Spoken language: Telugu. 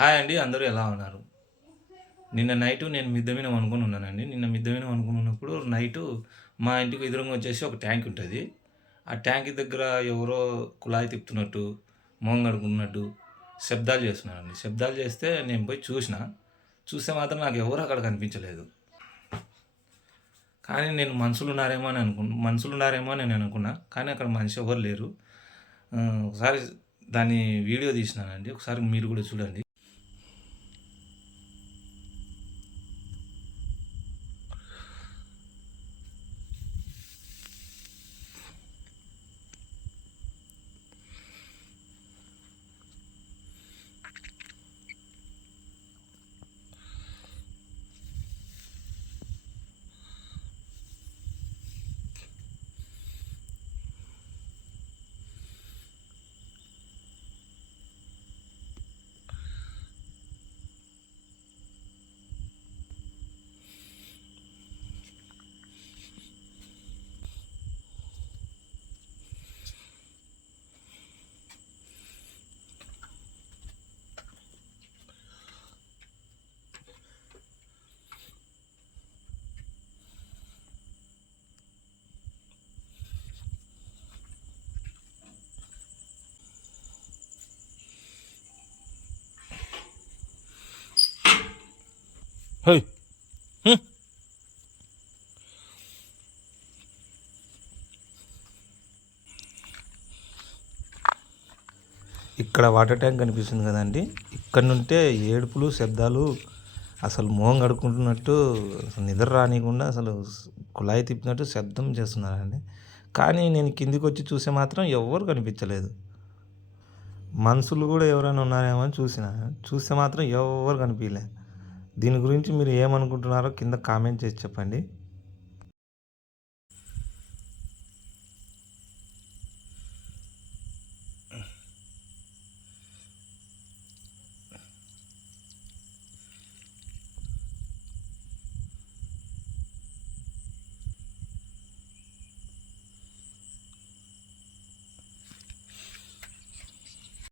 హాయ్ అండి. అందరూ ఎలా ఉన్నారు? నిన్న నైటు నేను మిద్ద మీద పనుకొని ఉన్నానండి. నిన్న మిద్ద మీద పనుకొని ఉన్నప్పుడు నైటు మా ఇంటికి ఎదురుంగా వచ్చేసి ఒక ట్యాంక్ ఉంటది. ఆ ట్యాంక్ దగ్గర ఎవరో కుళాయి తిప్పుతున్నట్టు, మొహం కడుక్కున్నట్టు శబ్దాలు చేస్తున్నారండి. శబ్దాలు చేస్తే నేను పోయి చూసిన. చూస్తే మాత్రం నాకు ఎవరు అక్కడ కనిపించలేదు. కానీ నేను మనుషులున్నారేమో అని నేను అనుకున్నా. కానీ అక్కడ మనిషి ఎవరు లేరు. ఒకసారి దాన్ని వీడియో తీసినానండి. ఒకసారి మీరు కూడా చూడండి. Hey. ఇక్కడ వాటర్ ట్యాంక్ కనిపిస్తుంది కదండి. ఇక్కడ నుంటే ఏడుపులు శబ్దాలు అసలు మొహం కడుక్కుంటున్నట్టు అసలు నిద్ర రానియకుండా అసలు కుళాయి తిప్పినట్టు శబ్దం చేస్తున్నారండి. కానీ నేను కిందికి వచ్చి చూస్తే మాత్రం ఎవ్వరు కనిపించలేదు. మనుషులు కూడా ఎవరైనా ఉన్నారేమో అని చూస్తే మాత్రం ఎవ్వరు కనిపించలే. దీని గురించి మీరు ఏమనుకుంటున్నారో కింద కామెంట్ చేసి చెప్పండి.